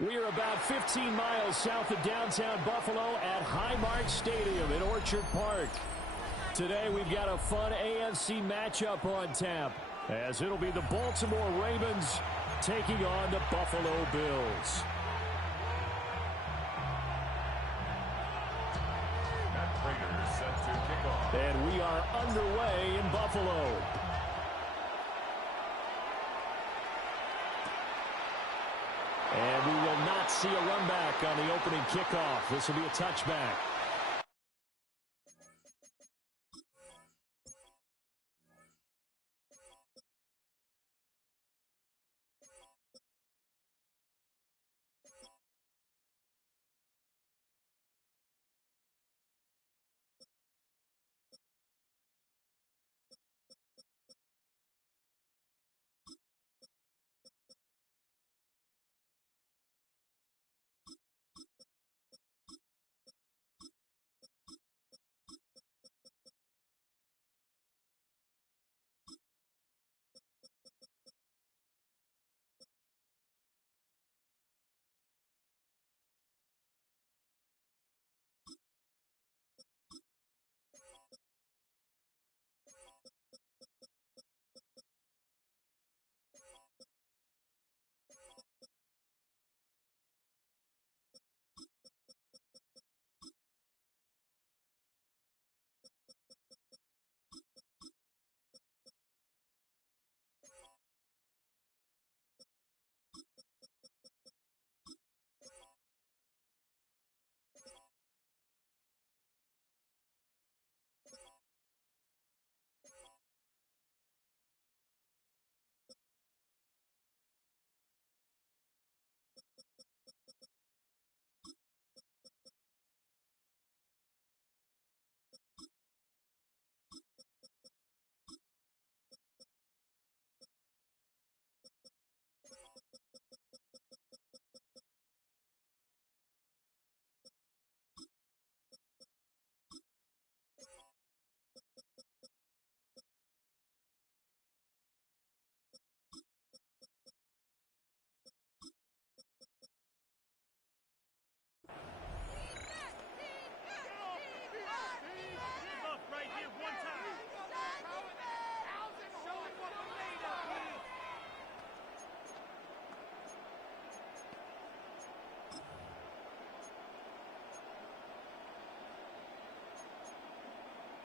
We are about 15 miles south of downtown Buffalo at Highmark Stadium in Orchard Park. Today we've got a fun AFC matchup on tap, as it'll be the Baltimore Ravens taking on the Buffalo Bills. And we are underway in Buffalo. And we will not see a run back on the opening kickoff. This will be a touchback.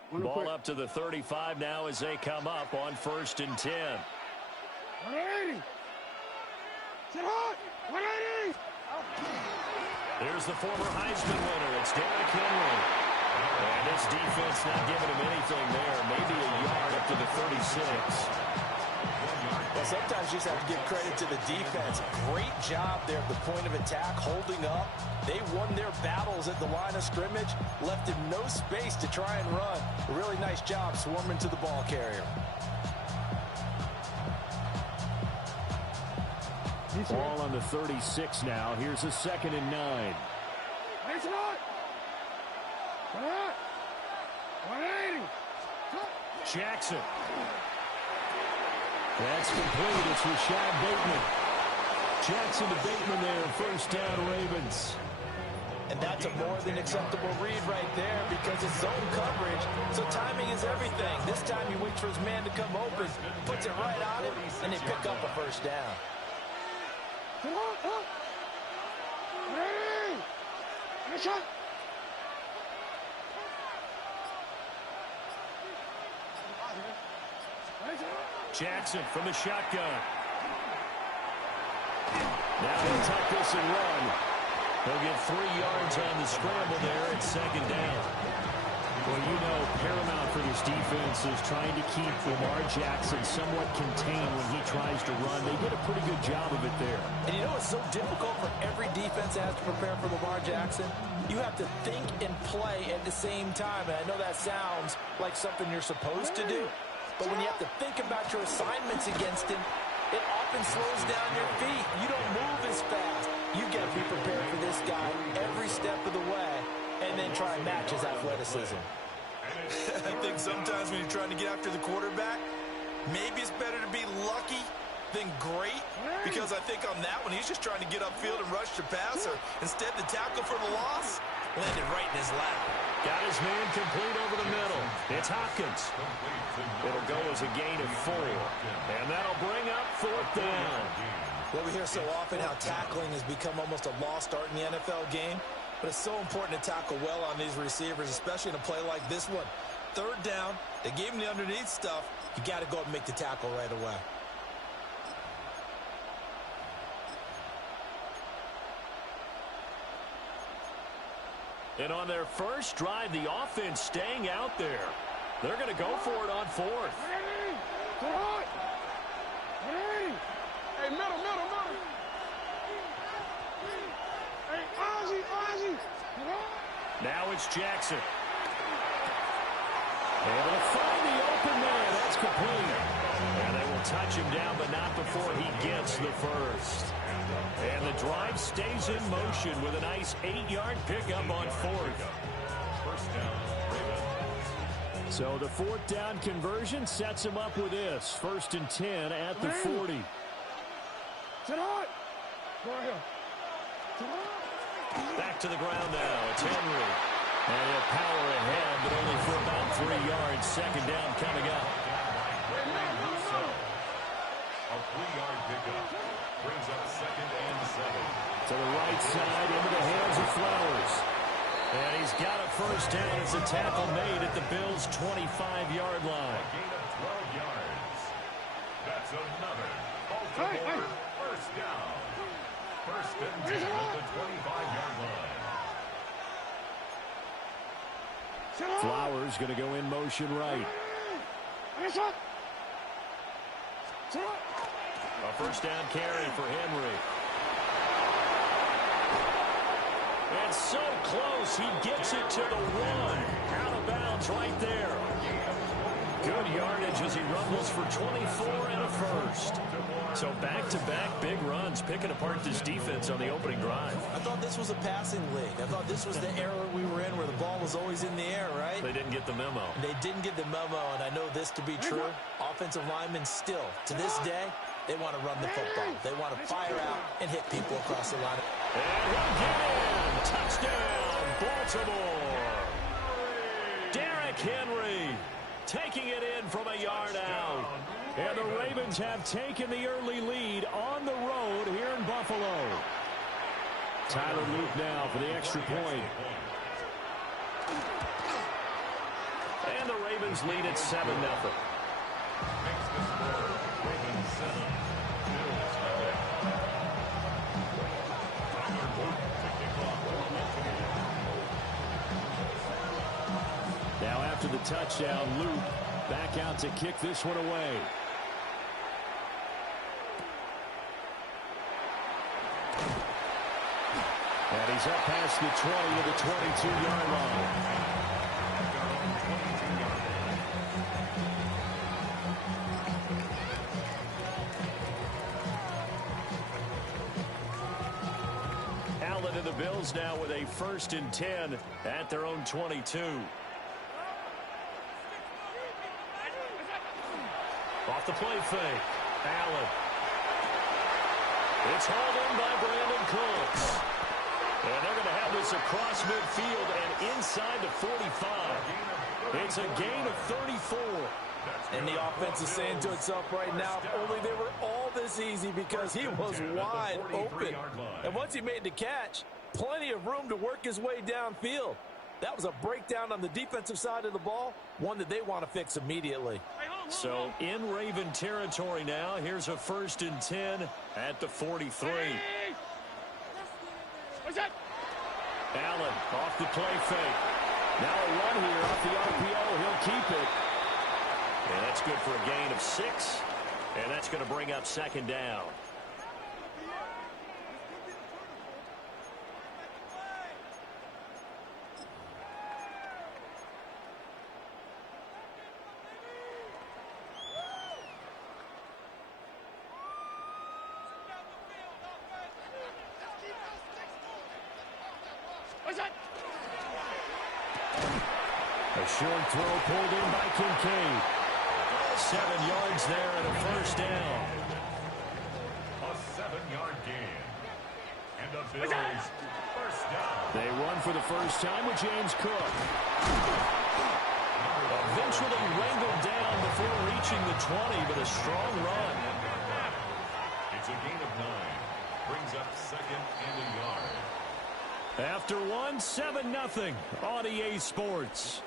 Ball up to the 35 now as they come up on 1st and 10. 180. Sit hot. 180. There's the former Heisman winner. It's Derrick Henry. And this defense not giving him anything there. Maybe a yard up to the 36. Well, sometimes you just have to give credit to the defense. Great job there at the point of attack, holding up. They won their battles at the line of scrimmage, left him no space to try and run. A really nice job swarming to the ball carrier. Ball on the 36 now. Here's a 2nd and 9. It's not. 180. Jackson. That's complete. It's Rashad Bateman. Jackson to Bateman there. 1st down, Ravens. And that's a more than acceptable read right there because it's zone coverage, so timing is everything. This time he waits for his man to come open, puts it right on him, and they pick up a 1st down. Come on, up. Hey! Nice shot. Jackson from the shotgun. Now he'll tuck this and run. He'll get 3 yards on the scramble there at 2nd down. Well, you know, paramount for this defense is trying to keep Lamar Jackson somewhat contained when he tries to run. They did a pretty good job of it there. And you know it's so difficult for every defense that has to prepare for Lamar Jackson? You have to think and play at the same time. And I know that sounds like something you're supposed to do. But when you have to think about your assignments against him, it often slows down your feet. You don't move as fast. You've got to be prepared for this guy every step of the way and then try and match his athleticism. I think sometimes when you're trying to get after the quarterback, maybe it's better to be lucky then great, because I think on that one, he's just trying to get upfield and rush the passer. Instead, the tackle for the loss landed right in his lap. Got his man complete over the middle. It's Hopkins. It'll go as a gain of 4. And that'll bring up 4th down. Well, we hear so often how tackling has become almost a lost art in the NFL game. But it's so important to tackle well on these receivers, especially in a play like this one. 3rd down, they gave him the underneath stuff. You got to go up and make the tackle right away. And on their first drive, the offense staying out there. They're going to go for it on 4th. Hey, middle. Hey, Ozzie. Now it's Jackson. Able to find the open man. That's complete. And they will touch him down, but not before he gets the first. And the drive stays in motion with a nice 8-yard pickup on 4th. So the 4th down conversion sets him up with this. 1st and 10 at the 40. Back to the ground now. It's Henry. And he'll power ahead, but only for about 3 yards. 2nd down coming up. A 3-yard pickup brings up 2nd and 7. To the right side, into the hands of Flowers. And he's got a first down. It's a tackle made at the Bills' 25-yard line. A gain of 12 yards. That's another Baltimore first down. 1st and 10 at the 25-yard line. Flowers going to go in motion right. A first down carry for Henry. And so close, he gets it to the 1. Out of bounds right there. Good yardage as he rumbles for 24 and a first. So back-to-back big runs, picking apart this defense on the opening drive. I thought this was a passing league. I thought this was the era we were in where the ball was always in the air, right? They didn't get the memo. They didn't get the memo, and I know this to be true. Offensive linemen still, to this day, they want to run the football. They want to fire out and hit people across the line. And he'll get in. Touchdown, Baltimore. Derrick Henry taking it in from a yard out. And the Ravens have taken the early lead on the road here in Buffalo. Tyler Luke now for the extra point. And the Ravens lead at 7-0. Makes the score Ravens 7, Bills 7. Tyler Luke to kick off for Baltimore. Now after the touchdown, Luke back out to kick this one away. And he's up past the 20 to the 22-yard line. Allen and the Bills now with a 1st and 10 at their own 22. Off the play fake. Allen. It's hauled in by Brandon Cooks. And they're going to have this across midfield and inside the 45. It's a gain of 34. And the offense is saying to itself right now, if only they were all this easy, because he was wide open. And once he made the catch, plenty of room to work his way downfield. That was a breakdown on the defensive side of the ball, one that they want to fix immediately. So in Raven territory now, here's a 1st and 10 at the 43. Allen off the play fake. Now a run here off the RPO. He'll keep it. And that's good for a gain of 6. And that's going to bring up 2nd down. A short throw pulled in by Kincaid. 7 yards there and a first down. Bills. First down. They run for the first time with James Cook. Eventually wrangled down before reaching the 20, but a strong run. It's a gain of 9. Brings up second and a yard. After one, 7-0 on EA Sports.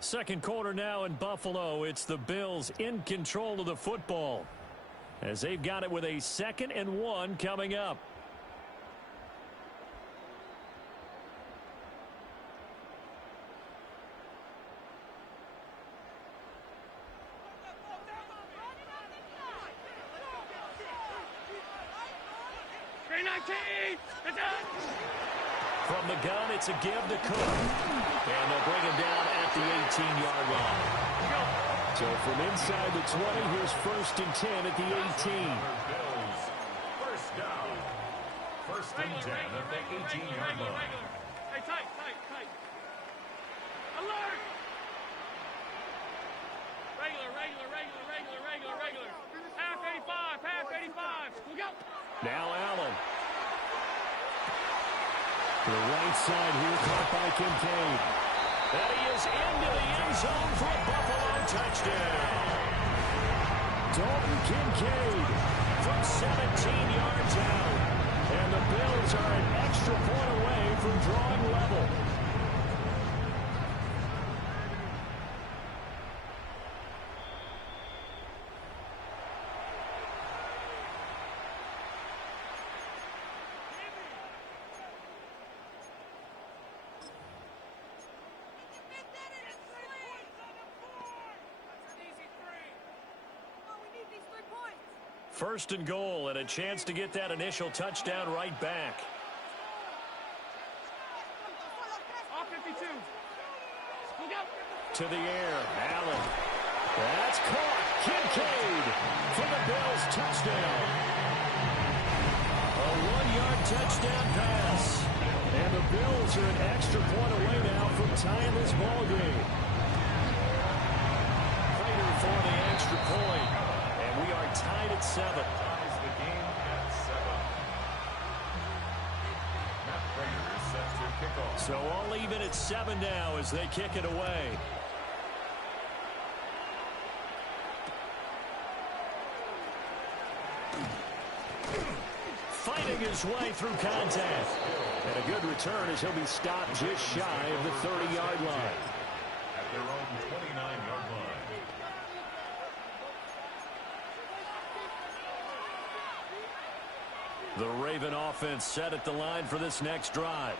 Second quarter now in Buffalo. It's the Bills in control of the football, as they've got it with a 2nd and 1 coming up. From the gun, it's a give to Cook. And they'll bring him down at the 18-yard line. So from inside the 20, here's 1st and 10 at the 18. Bills. First down. 1st and 10 at the 18-yard line. Hey, tight. Alert! Regular. Half 85. Look out. Now Allen. To the right side here, caught by Kincaid. And he is into the end zone for a Buffalo touchdown. Dalton Kincaid from 17 yards out. And the Bills are an extra point away from drawing level. First and goal, and a chance to get that initial touchdown right back. Off 52. Look out. To the air, Allen. That's caught. Kincaid for the Bills touchdown. A 1-yard touchdown pass. And the Bills are an extra point away now from tying this ball game. Fighter for the extra point. We are tied at 7. Ties the game at 7. Matt Prater is set to kick off. So all even at 7 now as they kick it away. Fighting his way through contact. And a good return as he'll be stopped just shy of the 30-yard line. At their own 29-yard line. The Raven offense set at the line for this next drive.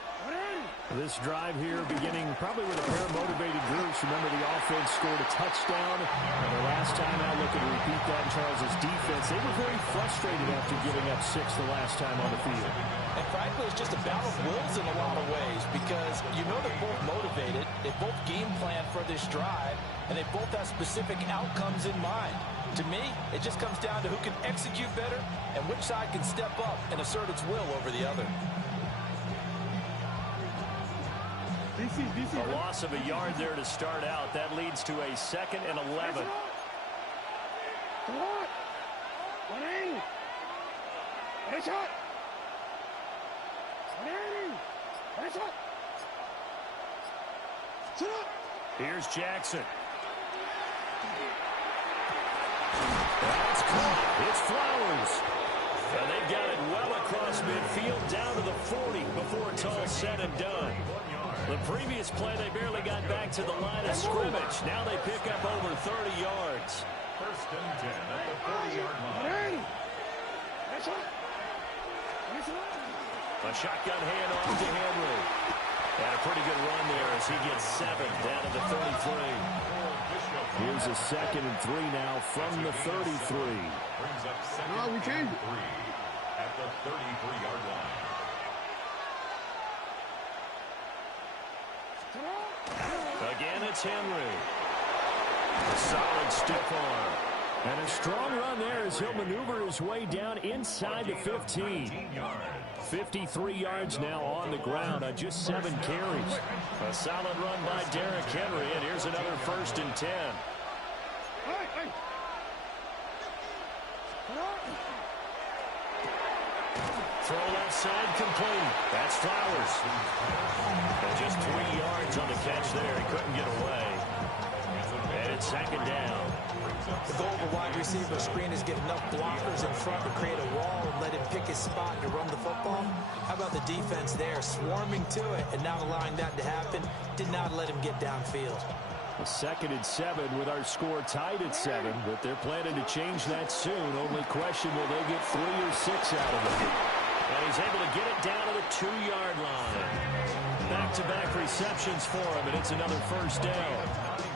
This drive here beginning probably with a pair of motivated groups. Remember, the offense scored a touchdown. And the last time out, looking to repeat that in Charles' defense. They were very frustrated after giving up 6 the last time on the field. And frankly, it's just a battle of wills in a lot of ways, because you know they're both motivated, they both game plan for this drive, and they both have specific outcomes in mind. To me, it just comes down to who can execute better and which side can step up and assert its will over the other. A loss of a yard there to start out. That leads to a 2nd and 11. Come on. 180. Nice shot. 180. Nice shot. Sit up. Here's Jackson. That's caught. It's Flowers. And they've got it well across midfield down to the 40 before it's all said and done. The previous play, they barely got back to the line of scrimmage. Now they pick up over 30 yards. 1st and 10 at the 40-yard line. A shotgun handoff to Henry. And a pretty good run there as he gets 7 down to the 33. Here's a 2nd and 3 now from the 33. Brings up 2nd and 3 at the 33-yard line. Again, it's Henry. A solid stiff arm. And a strong run there as he'll maneuver his way down inside the 15. 53 yards now on the ground on just 7 carries. A solid run by Derrick Henry, and here's another 1st and 10. Hey. outside, complete. That's Flowers. And just 3 yards on the catch there. He couldn't get away. And it's second down. The goal of a wide receiver screen is get enough blockers in front to create a wall and let him pick his spot to run the football. How about the defense there, swarming to it and not allowing that to happen? Did not let him get downfield. A 2nd and 7 with our score tied at 7, but they're planning to change that soon. Only question, will they get 3 or 6 out of it? And he's able to get it down to the 2-yard line. Back-to-back receptions for him, and it's another first down.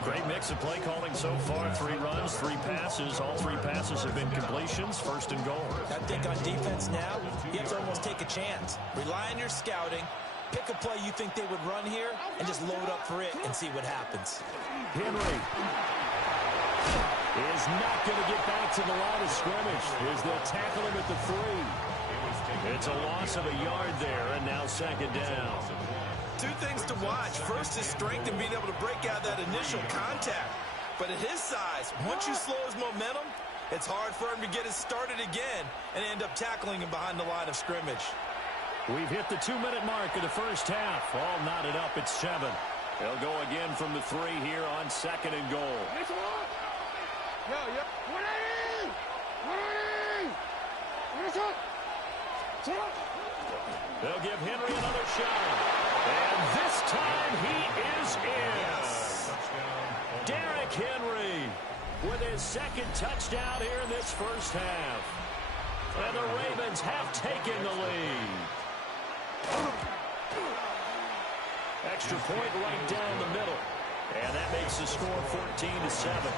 Great mix of play calling so far. 3 runs, 3 passes. All 3 passes have been completions. 1st and goal. I think on defense now, you have to almost take a chance. Rely on your scouting. Pick a play you think they would run here and just load up for it and see what happens. Henry is not going to get back to the line of scrimmage as they'll tackle him at the 3. It's a loss of a yard there, and now 2nd down. 2 things to watch. First is strength and being able to break out that initial contact. But at his size, once you slow his momentum, it's hard for him to get it started again and end up tackling him behind the line of scrimmage. We've hit the 2-minute mark of the first half. All knotted up at 7. They'll go again from the 3 here on 2nd and goal. They'll give Henry another shot. And this time he is in. Yes. Derrick Henry with his 2nd touchdown here in this first half. And the Ravens have taken the lead. Extra point right down the middle. And that makes the score 14-7.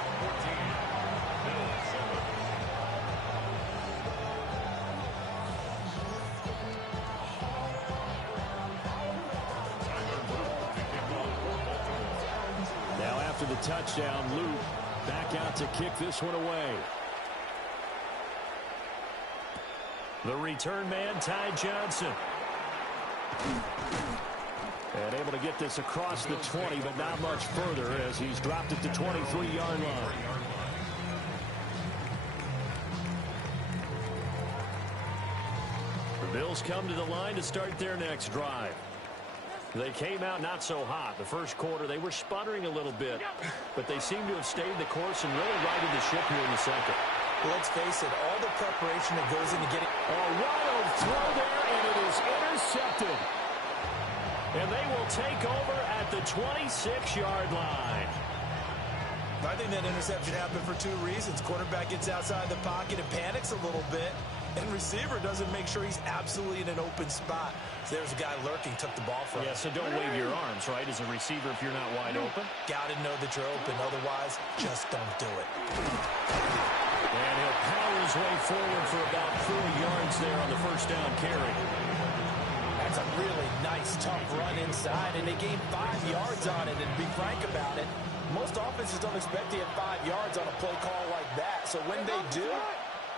Now after the touchdown, Luke back out to kick this one away. The return man, Ty Johnson. And able to get this across the 20, but not much further as he's dropped at the 23-yard line. The Bills come to the line to start their next drive. They came out not so hot. The first quarter, they were sputtering a little bit, but they seem to have stayed the course and really righted the ship here in the 2nd. Well, let's face it, all the preparation that goes into getting... A wild throw there, and it is intercepted. And they will take over at the 26-yard line. I think that interception happened for 2 reasons. Quarterback gets outside the pocket and panics a little bit, and receiver doesn't make sure he's absolutely in an open spot. So there's a guy lurking, took the ball from him. Yeah, so don't wave your arms, right, as a receiver if you're not wide open. Got to know that you're open. Otherwise, just don't do it. And he'll power his way forward for about 4 yards there on the first down carry. That's a really nice, tough run inside, and they gained 5 yards on it. And to be frank about it, most offenses don't expect to get 5 yards on a play call like that. So when they do,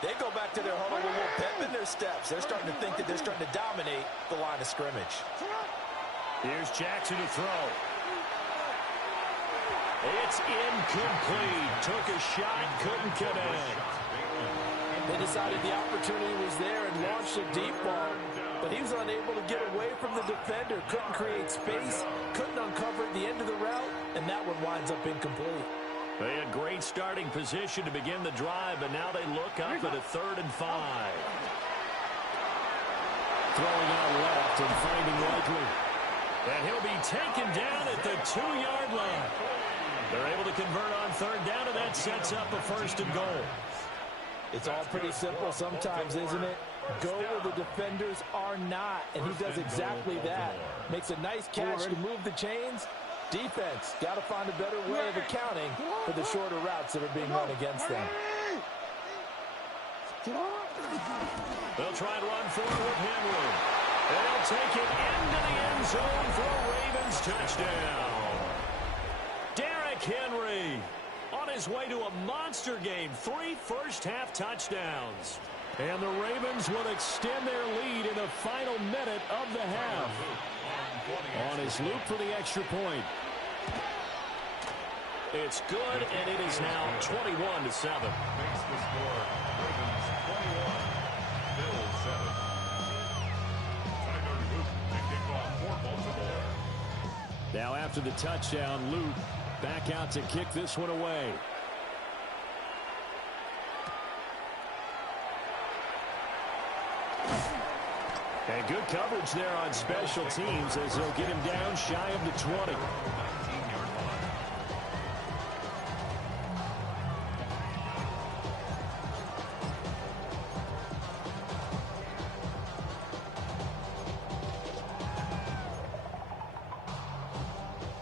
they go back to their huddle with a little pep in their steps. They're starting to think that they're starting to dominate the line of scrimmage. Here's Jackson to throw. It's incomplete. Took a shot, couldn't connect. They decided the opportunity was there and launched a deep ball, but he was unable to get away from the defender. Couldn't create space, couldn't uncover at the end of the route, and that one winds up incomplete. They had great starting position to begin the drive, but now they look up at a 3rd and 5. Throwing out left and finding Likely. And he'll be taken down at the 2-yard line. They're able to convert on 3rd down, and that sets up a 1st and goal. It's all pretty simple sometimes, isn't it? Go where the defenders are not, and he does exactly that. Makes a nice catch to move the chains. Defense, got to find a better way of accounting for the shorter routes that are being run against them. They'll try and run forward with Henry. And they'll take it into the end zone for a Ravens touchdown. Derrick Henry on his way to a monster game. 3 first-half touchdowns. And the Ravens will extend their lead in the final minute of the half. On his loop for the extra point. It's good, and it is now 21-7. Makes the score Ravens 21, Bills 7. Now after the touchdown, Luke back out to kick this one away. And good coverage there on special teams as they'll get him down shy of the 20.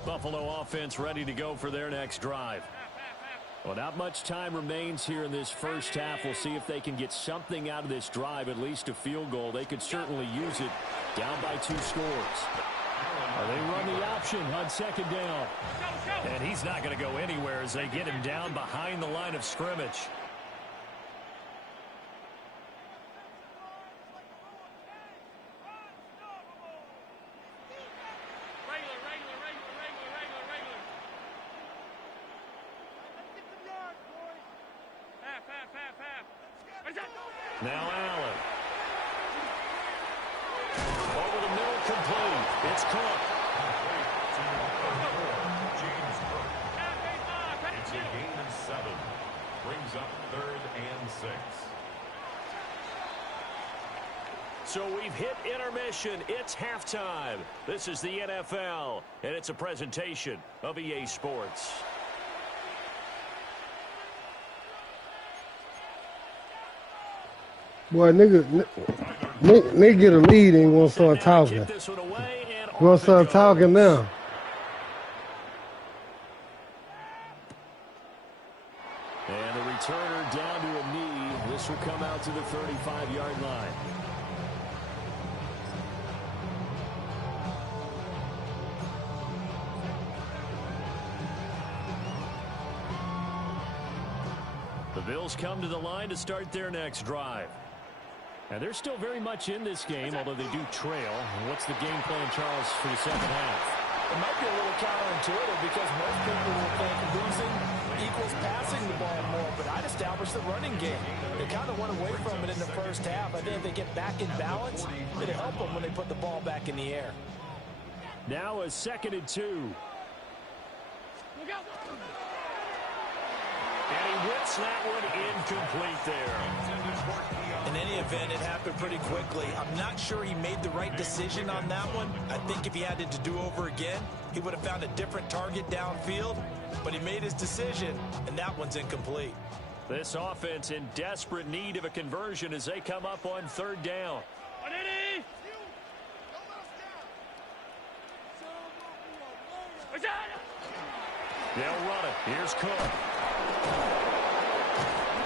Buffalo offense ready to go for their next drive. Well, not much time remains here in this first half. We'll see if they can get something out of this drive, at least a field goal. They could certainly use it down by 2 scores. They run the option on second down. And he's not going to go anywhere as they get him down behind the line of scrimmage. Now Allen. Over the middle, complete. It's Cook. It's a gain of 7. Brings up 3rd and 6. So we've hit intermission. It's halftime. This is the NFL, and it's a presentation of EA Sports. Boy, nigga get a lead and want to start talking. Want to start talking now. And the returner down to a knee. This will come out to the 35-yard line. The Bills come to the line to start their next drive. And they're still very much in this game, although they do trail. And what's the game plan, Charles, for the second half? It might be a little counterintuitive because most people will think losing equals passing the ball more, but I'd establish the running game. They kind of went away from it in the first half. I think if they get back in balance, it'll help them when they put the ball back in the air. Now a 2nd and 2. And he whips that one incomplete there. In any event, it happened pretty quickly. I'm not sure he made the right decision on that one. I think if he had it to do over again, he would have found a different target downfield. But he made his decision, and that one's incomplete. This offense in desperate need of a conversion as they come up on 3rd down. They'll run it. Here's Cook.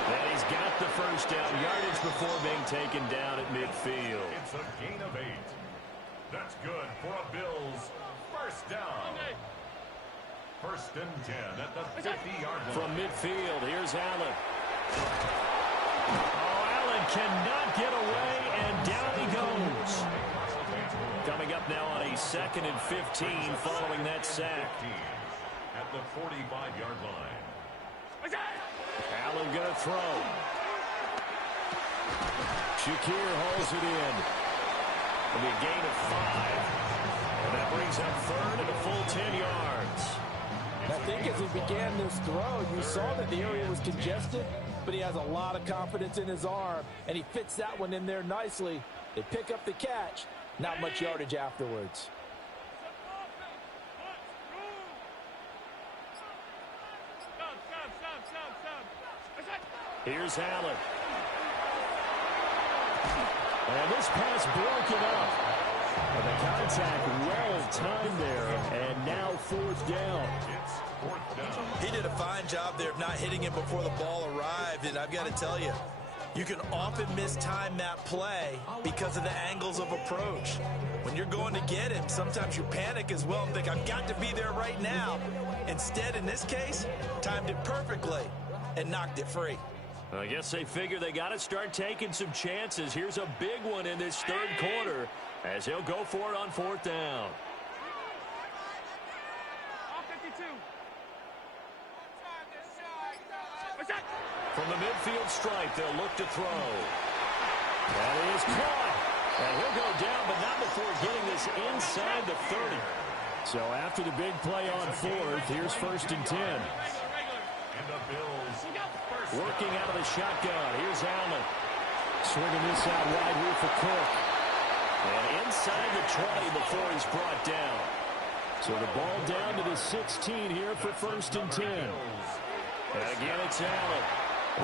And he's got the first down yardage before being taken down at midfield. It's a gain of 8. That's good for a Bills first down. 1st and 10 at the 50-yard line. From midfield, here's Allen. Oh, Allen cannot get away, and down he goes. Coming up now on a 2nd and 15 following that sack. At the 45-yard line. Allen going to throw. Shakir hauls it in. It'll be a gain of 5. And that brings up 3rd and a full 10 yards. I think as he began this throw, you saw that the area was congested, but he has a lot of confidence in his arm, and he fits that one in there nicely. They pick up the catch, not much yardage afterwards. Here's Allen. And this pass broken up. And the contact well timed there. And now 4th down. He did a fine job there of not hitting it before the ball arrived. And I've got to tell you, you can often mistime that play because of the angles of approach. When you're going to get him, sometimes you panic as well and think, I've got to be there right now. Instead, in this case, timed it perfectly and knocked it free. I guess they figure they got to start taking some chances. Here's a big one in this 3rd quarter as he'll go for it on 4th down. From the midfield stripe, they'll look to throw. That is caught. And he'll go down, but not before getting this inside the 30. So after the big play on fourth, here's 1st and 10. And the Bills Working out of the shotgun. Here's Allen. Swinging this out wide here for Cook. And inside the 20 before he's brought down. So the ball down to the 16 here for 1st and 10. And again, it's Allen.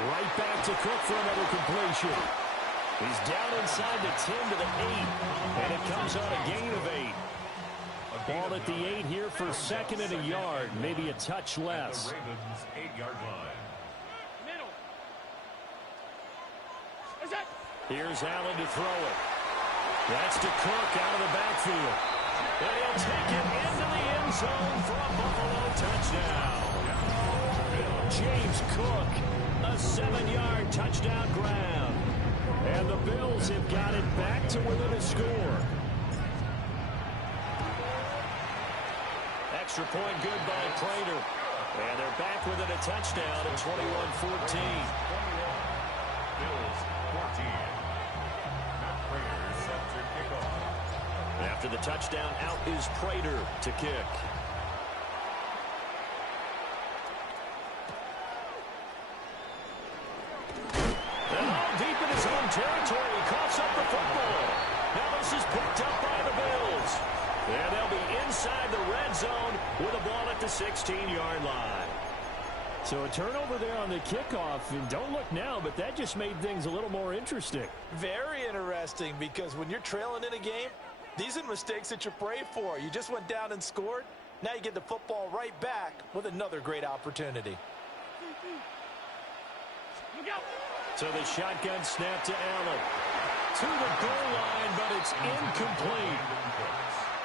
Right back to Cook for another completion. He's down inside the 10 to the 8. And it comes on a gain of 8. Ball at the 8 here for 2nd and a yard. Maybe a touch less. the Ravens' 8-yard line. Here's Allen to throw it. That's to Cook out of the backfield. And he'll take it into the end zone for a Buffalo touchdown. James Cook, a 7-yard touchdown grab. And the Bills have got it back to within a score. Extra point good by Prater. And they're back within a touchdown at 21-14. Bills 14. Matt Prater set to kick off. After the touchdown, out is Prater to kick. And all deep in his own territory, he coughs up the football. Now this is picked up by the Bills. And they'll be inside the red zone with a ball at the 16-yard line. So a turnover there on the kickoff, and don't look now, but that just made things a little more interesting. Very interesting, because when you're trailing in a game, these are the mistakes that you pray for. You just went down and scored. Now you get the football right back with another great opportunity. So the shotgun snap to Allen. To the goal line, but it's incomplete.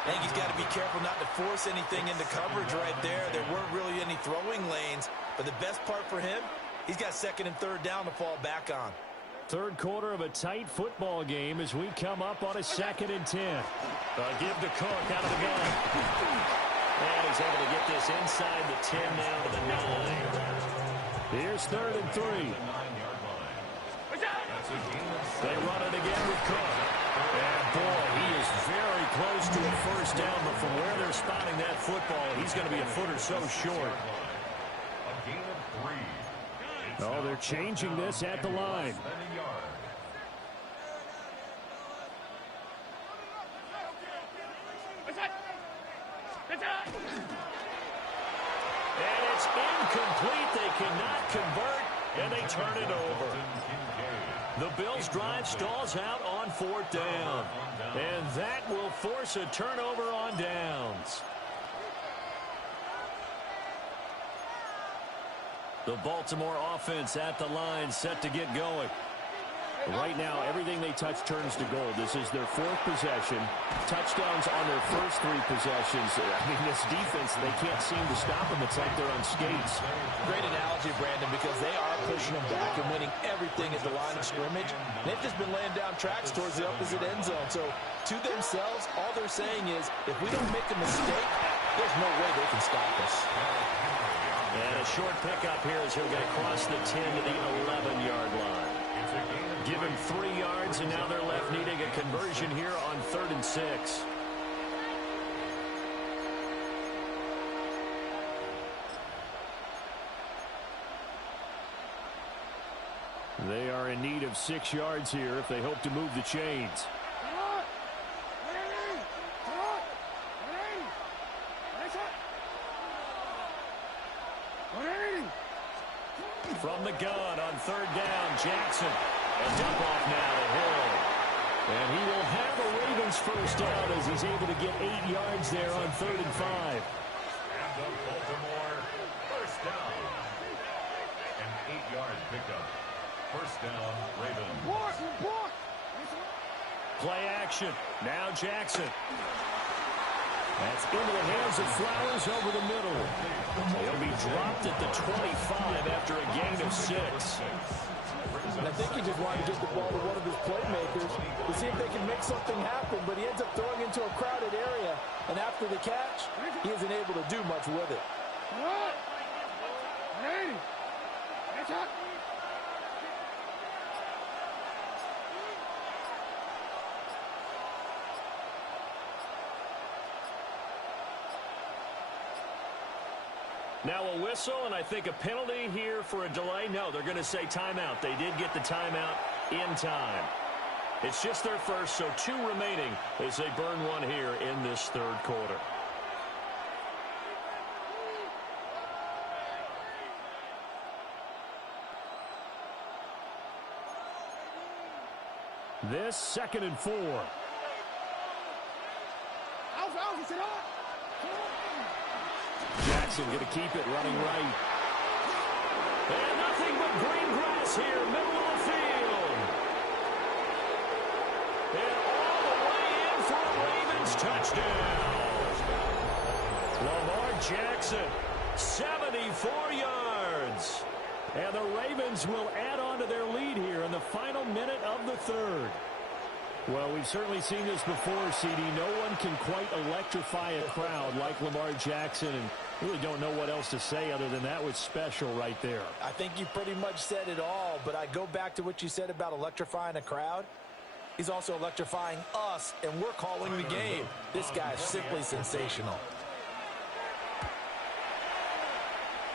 I think he's got to be careful not to force anything into coverage right there. There weren't really any throwing lanes, but the best part for him, he's got 2nd and 3rd down to fall back on. Third quarter of a tight football game as we come up on a 2nd and 10. Give to Cook out of the gun. And he's able to get this inside the 10 now to the 9. Here's 3rd and 3. They run it again with Cook. And boy, he is very close to a first down, but from where they're spotting that football, he's going to be a foot or so short. A gain of 3. Oh, they're changing this at the line. And it's incomplete. They cannot convert, and they turn it over. The Bills' drive stalls out on 4th down. And that will force a turnover on downs. The Baltimore offense at the line, set to get going. Right now, everything they touch turns to gold. This is their 4th possession. Touchdowns on their first 3 possessions. I mean, this defense, they can't seem to stop them. It's like they're on skates. Great analogy, Brandon, because they are pushing them back and winning everything at the line of scrimmage. They've just been laying down tracks towards the opposite end zone. So, to themselves, all they're saying is, if we don't make a mistake, there's no way they can stop us. And a short pickup here as he'll get across the 10 to the 11-yard line. Give him 3 yards, and now they're left needing a conversion here on 3rd and 6. They are in need of 6 yards here if they hope to move the chains. From the gun on 3rd down, Jackson. A dump off now to Hill. And he will have a Ravens first down as he's able to get 8 yards there on 3rd and 5. And the Baltimore first down. An 8-yard pickup. First down, Ravens. Play action. Now Jackson. That's into the hands of Flowers over the middle. He'll be dropped at the 25 after a gain of 6. And I think he just wanted to get the ball to one of his playmakers to see if they can make something happen, but he ends up throwing into a crowded area, and after the catch, he isn't able to do much with it. Now a whistle, and I think a penalty here for a delay. No, they're going to say timeout. They did get the timeout in time. It's just their first, so 2 remaining as they burn one here in this third quarter. This 2nd and 4. Jackson going to keep it running right. And nothing but green grass here, middle of the field. And all the way in for a Ravens touchdown. Lamar Jackson, 74 yards. And the Ravens will add on to their lead here in the final minute of the third. Well, we've certainly seen this before, CD. No one can quite electrify a crowd like Lamar Jackson, and really don't know what else to say other than that was special right there. I think you pretty much said it all, but I go back to what you said about electrifying a crowd. He's also electrifying us, and we're calling the game. This guy is simply sensational.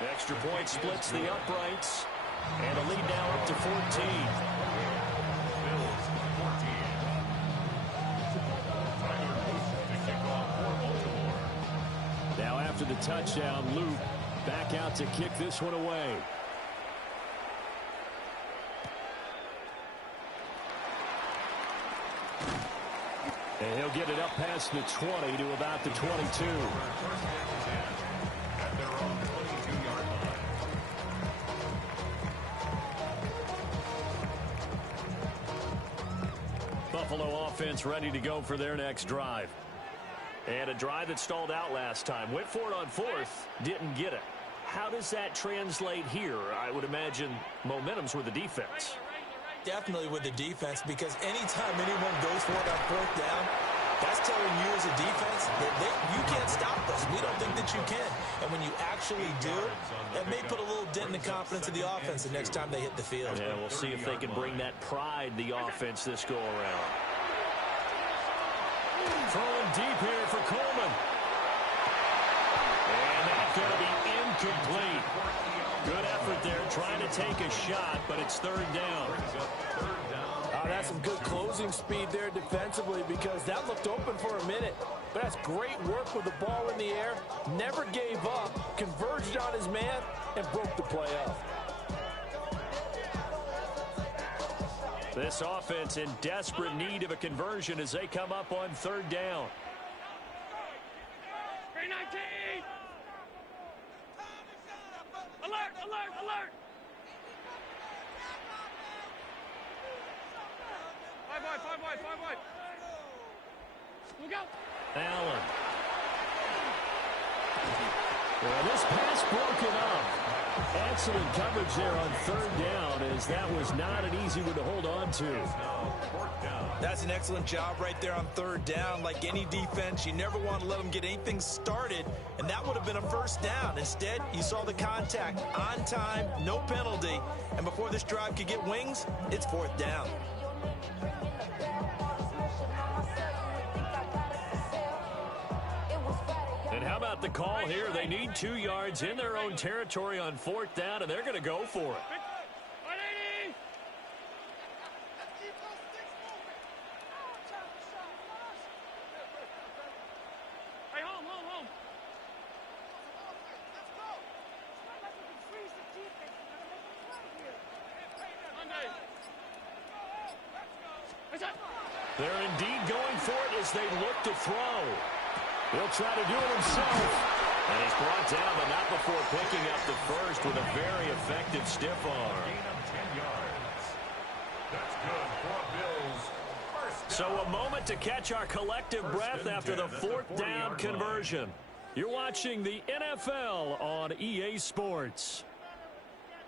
The extra point splits the uprights, and a lead now up to 14. Now after the touchdown, Luke back out to kick this one away. And he'll get it up past the 20 to about the 22. Buffalo offense ready to go for their next drive. And a drive that stalled out last time. Went for it on 4th, didn't get it. How does that translate here? I would imagine momentum's with the defense. Definitely with the defense, because anytime anyone goes for it on 4th down, that's telling you as a defense that you can't stop us. We don't think that you can. And when you actually do, that may put a little dent in the confidence of the offense the next time they hit the field. Yeah, we'll see if they can bring that pride, the offense, this go around. Throwing deep here for Coleman. And that's going to be incomplete. Good effort there, trying to take a shot, but it's 3rd down. That's some good closing speed there defensively, because that looked open for a minute. But that's great work with the ball in the air. Never gave up, converged on his man, and broke the play up. This offense in desperate need of a conversion as they come up on 3rd down. 319! Alert, alert, alert! 5 wide, 5 wide, 5 wide. Look out! Allen. Well, this pass broken up. Excellent coverage there on 3rd down, as that was not an easy one to hold on to. That's an excellent job right there on 3rd down. Like any defense, you never want to let them get anything started, and that would have been a 1st down. Instead, you saw the contact on time, no penalty, and before this drive could get wings, it's 4th down. And how about the call here? They need 2 yards in their own territory on 4th down, and they're going to go for it. 180! Hey, home, home, home. They're indeed going for it as they look to throw. He'll try to do it himself. And he's brought down, but not before picking up the first with a very effective stiff arm. Gain of 10 yards. That's good for Bills. First So a moment to catch our collective breath after the 4th down conversion. You're watching the NFL on EA Sports.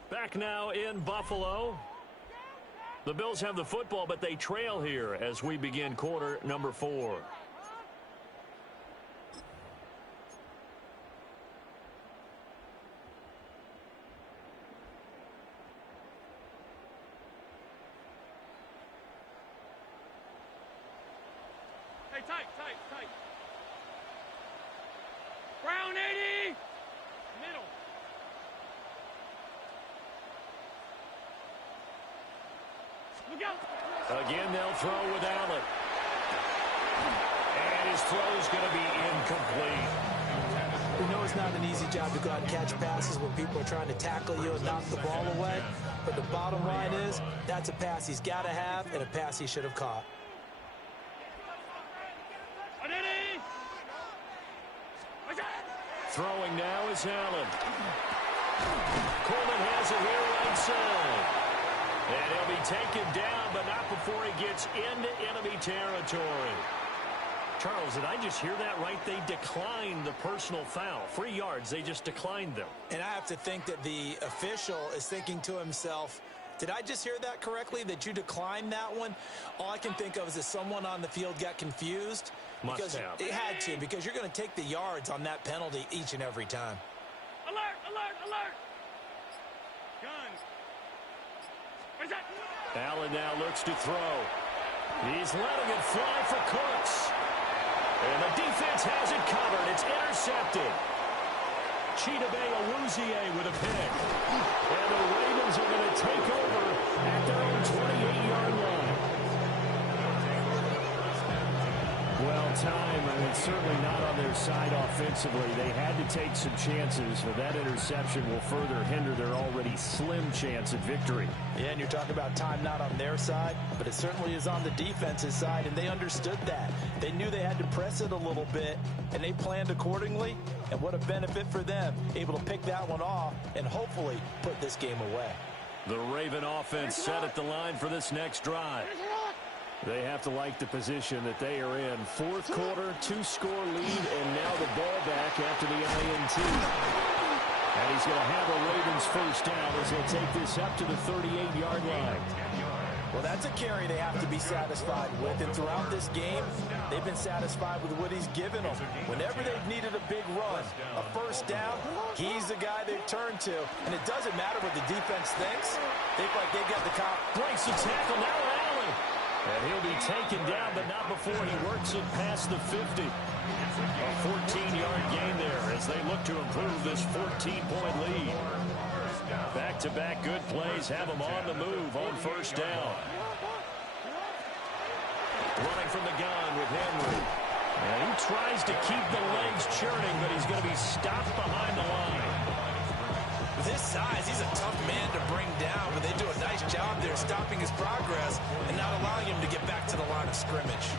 Back now in Buffalo. The Bills have the football, but they trail here as we begin quarter number 4. Hey, tight, tight, tight. Brown 80! Middle. Again, they'll throw with Allen. And his throw is going to be incomplete. We know it's not an easy job to go out and catch passes when people are trying to tackle you and knock the ball away. But the bottom line is, that's a pass he's got to have and a pass he should have caught. Throwing now is Allen. Coleman has it here right side. And he'll be taken down, but not before he gets into enemy territory. Charles, did I just hear that right? They declined the personal foul. 3 yards, they just declined them. And I have to think that the official is thinking to himself, did I just hear that correctly, that you declined that one? All I can think of is that someone on the field got confused. Must have. It had to, because you're going to take the yards on that penalty each and every time. Alert, alert, alert. Gun. Allen now looks to throw. He's letting it fly for Cooks. And the defense has it covered. It's intercepted. Chidobe Awuzie with a pick. And the Ravens are going to take over at their own 28-yard line. Well, time, I mean, certainly not on their side offensively. They had to take some chances, but that interception will further hinder their already slim chance at victory. Yeah, and you're talking about time not on their side, but it certainly is on the defense's side, and they understood that. They knew they had to press it a little bit, and they planned accordingly, and what a benefit for them, able to pick that one off and hopefully put this game away. The Raven offense set at the line for this next drive. They have to like the position that they are in. Fourth quarter, 2-score lead, and now the ball back after the INT. And he's going to have a Ravens first down as he'll take this up to the 38-yard line. Well, that's a carry they have to be satisfied with, and throughout this game, they've been satisfied with what he's given them. Whenever they've needed a big run, a first down, he's the guy they've turned to, and it doesn't matter what the defense thinks. They feel like they've got the cop. Breaks the tackle, now Allen. And he'll be taken down, but not before he works it past the 50. A 14-yard gain there as they look to improve this 14-point lead. Back-to-back good plays have them on the move on first down. Running from the gun with Henry. And he tries to keep the legs churning, but he's going to be stopped behind the line. With his size, he's a tough man to bring down, but they do a nice job there stopping his progress and not allowing him to get back to the line of scrimmage.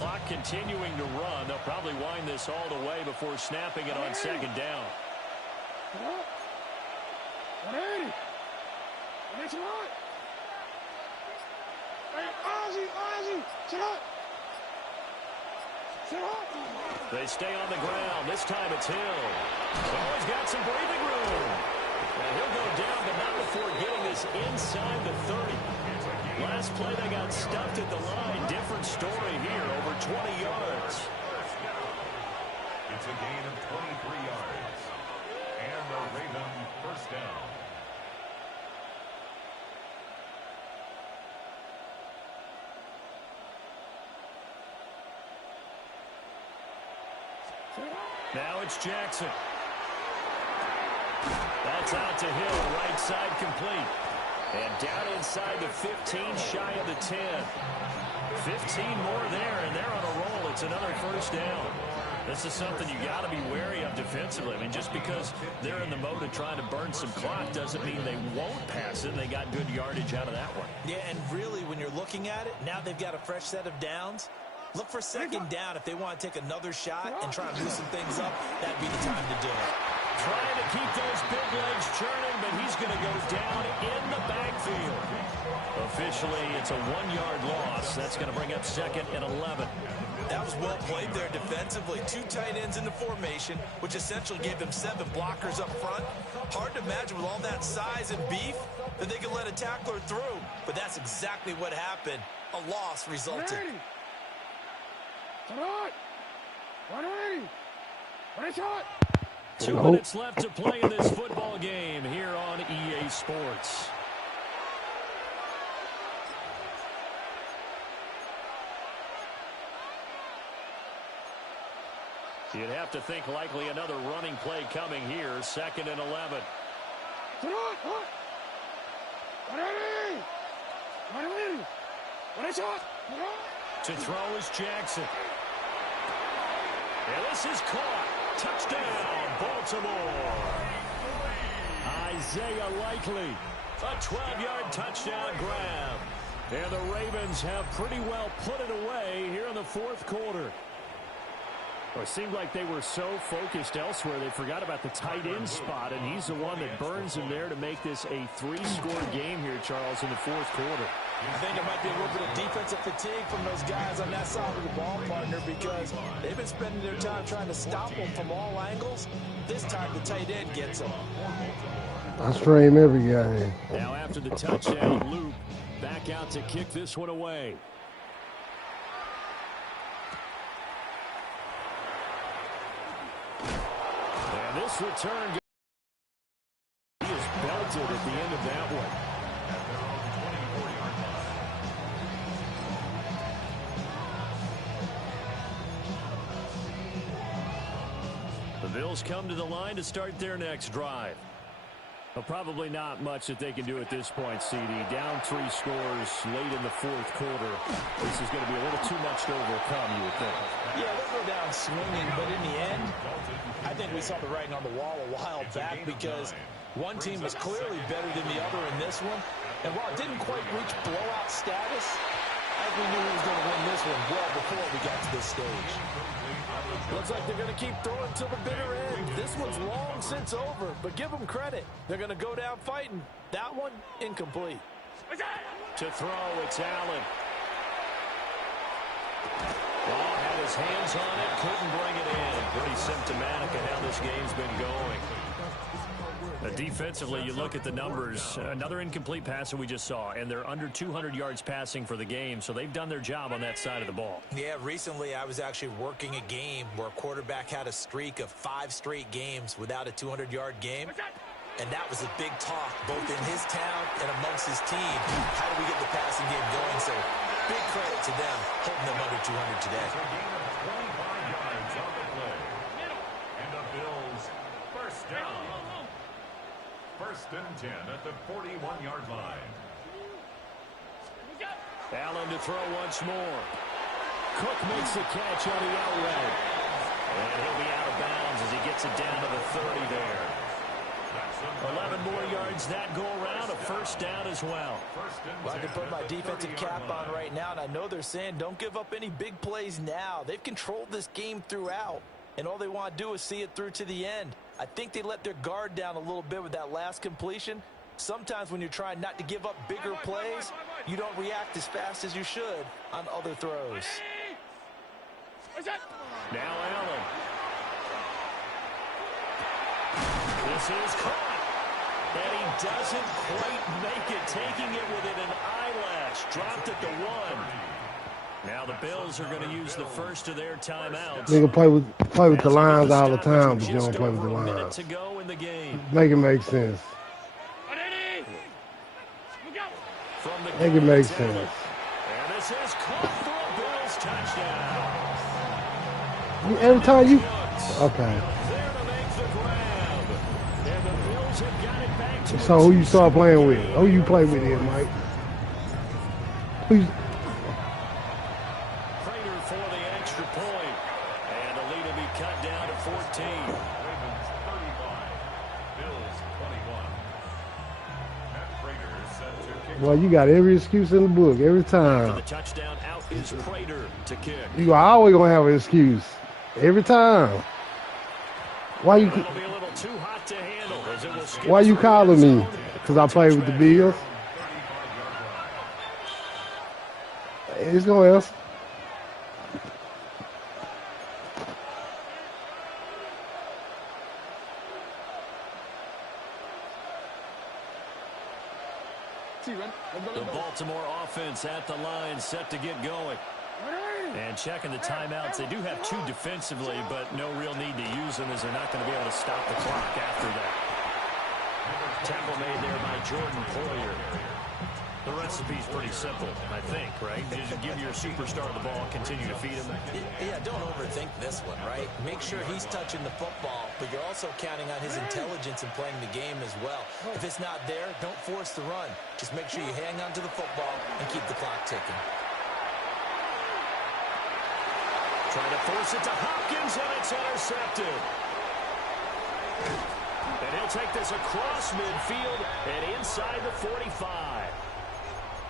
Clock continuing to run. They'll probably wind this all the way before snapping it on second down. 180. That's right. Hey, Ozzy, sit up. They stay on the ground. This time it's Hill. Oh, he's got some breathing room. And he'll go down, but not before getting this inside the 30. Last play, they got stuffed at the line. Different story here, over 20 yards. It's a gain of 23 yards. And a Raven first down. Now it's Jackson. That's out to Hill, right side complete. And down inside the 15, shy of the 10. 15 more there, and they're on a roll. It's another first down. This is something you got to be wary of defensively. I mean, just because they're in the mode of trying to burn some clock doesn't mean they won't pass it. They got good yardage out of that one. Yeah, and really, when you're looking at it, now they've got a fresh set of downs. Look for second down if they want to take another shot and try and loosen things up. That'd be the time to do it. Trying to keep those big legs churning, but he's going to go down in the backfield. Officially, it's a 1-yard loss. That's going to bring up second and 11. That was well played there defensively. 2 tight ends in the formation, which essentially gave them 7 blockers up front. Hard to imagine with all that size and beef that they could let a tackler through. But that's exactly what happened. A loss resulted. 2 minutes left to play in this football game here on EA Sports. You'd have to think likely another running play coming here. Second and 11. To throw is Jackson. And this is caught. Touchdown, Baltimore. Isaiah Likely. A 12-yard touchdown grab. And the Ravens have pretty well put it away here in the fourth quarter. Well, it seemed like they were so focused elsewhere they forgot about the tight end spot, and he's the one that burns him there to make this a 3-score game here, Charles, in the fourth quarter. I think it might be a little bit of defensive fatigue from those guys on that side of the ball, partner, because they've been spending their time trying to stop them from all angles. This time the tight end gets them. I stream every game. Now after the touchdown, Luke back out to kick this one away. And this return, he is belted at the end of that one. The Bills come to the line to start their next drive. Well, probably not much that they can do at this point, CD. Down 3 scores late in the fourth quarter. This is going to be a little too much to overcome, you would think. Yeah, they'll go down swinging, but in the end, I think we saw the writing on the wall a while back because one team was clearly better than the other in this one. And while it didn't quite reach blowout status, I think we knew who was going to win this one well before we got to this stage. Looks like they're going to keep throwing till the bitter end. This one's long since over, but give them credit. They're going to go down fighting. That one, incomplete. To throw, it's Allen. Ball had his hands on it, couldn't bring it in. Pretty symptomatic of how this game's been going. Defensively, you look at the numbers. Another incomplete pass that we just saw, and they're under 200 yards passing for the game, so they've done their job on that side of the ball. Yeah, recently I was actually working a game where a quarterback had a streak of 5 straight games without a 200-yard game, and that was a big talk both in his town and amongst his team. How do we get the passing game going? So big credit to them holding them under 200 today. A gain of 25 yards on the play. And the Bills first down. First and 10 at the 41-yard line. Allen to throw once more. Cook makes the catch on the out route. And he'll be out of bounds as he gets it down to the 30 there. 11 more yards that go around, a first down as well. Well, I can put my defensive cap on right now, and I know they're saying don't give up any big plays now. They've controlled this game throughout, and all they want to do is see it through to the end. I think they let their guard down a little bit with that last completion. Sometimes when you're trying not to give up bigger plays, you don't react as fast as you should on other throws. Now Allen. This is caught. And he doesn't quite make it, taking it within an eyelash. Dropped at the 1. Now the Bills are going to use the first of their timeouts. They can play with the lines all the time, but you don't play with the lines. To go in the game. Make it make sense. Make it make sense. And this is caught for a Bills touchdown. Every time you... Okay. There to make the grab. And the Bills have got it back to So who you start playing with? Who you play with here, Mike? Who's... For the extra point. And the lead will be cut down to 14. Ravens 35, Bills 21. Matt Prater set to kick. Well, you got every excuse in the book, every For time. the touchdown, out is Prater to kick. You always going to have an excuse. Every time. Why you... It'll be a little too hot to handle as it will skip. Why you calling me? Because I play with the Bills? It's going to answer. The Baltimore offense at the line, set to get going. And checking the timeouts. They do have 2 defensively, but no real need to use them as they're not going to be able to stop the clock after that. Tackle made there by Jordan Poyer. The recipe's pretty simple, I think, right? Just give your superstar the ball, continue to feed him. Yeah, don't overthink this one, right? Make sure he's touching the football, but you're also counting on his intelligence in playing the game as well. If it's not there, don't force the run. Just make sure you hang on to the football and keep the clock ticking. Trying to force it to Hopkins, and it's intercepted. And he'll take this across midfield and inside the 45.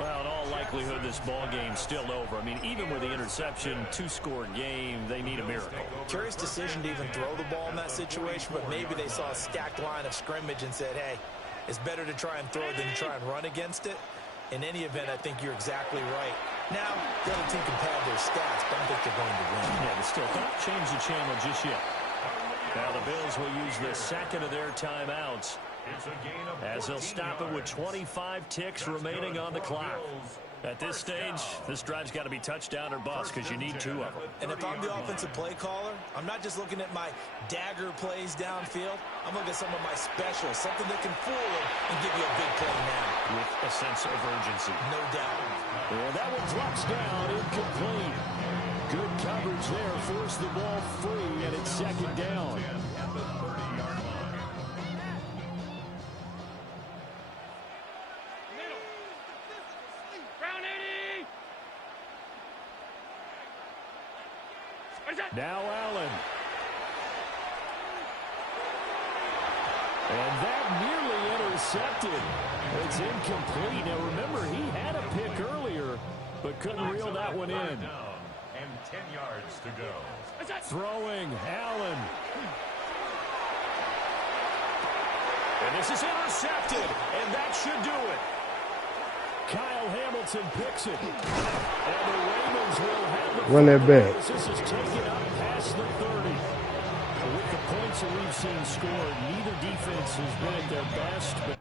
Well, in all likelihood, this ball game's still over. I mean, even with the interception, two-score game, they need a miracle. Curious decision to even throw the ball in that situation, but maybe they saw a stacked line of scrimmage and said, hey, it's better to try and throw than to try and run against it. In any event, I think you're exactly right. Now, the other team can pad their stats, but I don't think they're going to win. Yeah, but still, don't change the channel just yet. Now the Bills will use the second of their timeouts as they'll stop it with 25 ticks remaining on the clock. At this stage, this drive's got to be touchdown or bust because you need two of them. And if I'm the offensive play caller, I'm not just looking at my dagger plays downfield. I'm looking at some of my specials, something that can fool him and give you a big play now. With a sense of urgency. No doubt. Well, that one drops down, incomplete. Good coverage there, forced the ball free, and it's second down. Now Allen. And that nearly intercepted. It's incomplete. Now remember, he had a pick earlier, but couldn't reel that one in. And 10 yards to go. Throwing, Allen. And this is intercepted, and that should do it. Kyle Hamilton picks it. And the Ravens will have the run that back. This is taken up past the 30. With the points that we've seen scored, neither defense has been at their best, but